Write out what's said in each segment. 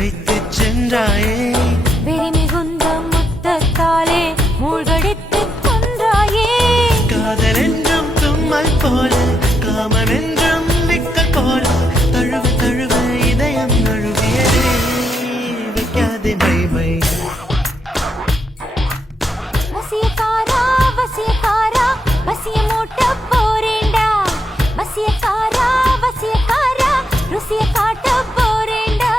வைத்து சென்றாயே வெறிமிகுந்த முத்தத்தாலே மூழ்கடித்து கொன்றாயே காதல் என்றும் தும்மல் போல காமம் என்றும் விக்கல் போல தழுவ தழுவ இதயம் நழுவியதே வைக்காதே மை வசியக்காரா வசியக்காரா வசிய மூட்ட போறேண்டா வசியக்காரா வசியக்காரா ருசிய காட்ட போறேண்டா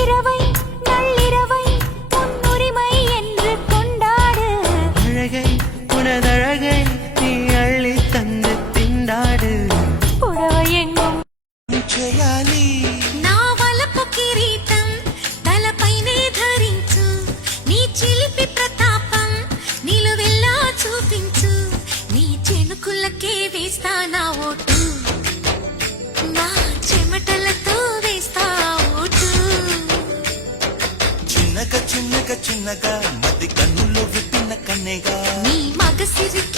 இரவை நள்ளிரவை உன்னுரிமை என்று கொண்டாடு அழகை உனதழகை நீ அள்ளி தந்து திண்டாடு புடவை எங்கும் నిశ్చయాలి నా వలపు కిరీటం తలపైనే ధరించు నీ చిలిపి ప్రతాపం నిలువెల్లా చూపించు నీ చెనుకులకే వేస్తా నా ఓటు నా చెమటలతో వేస్తా ఓటు చిన్నగా చిన్నగా చిన్నగా మది కన్నులో విప్పిన కన్నెగా నీ మగసిరికి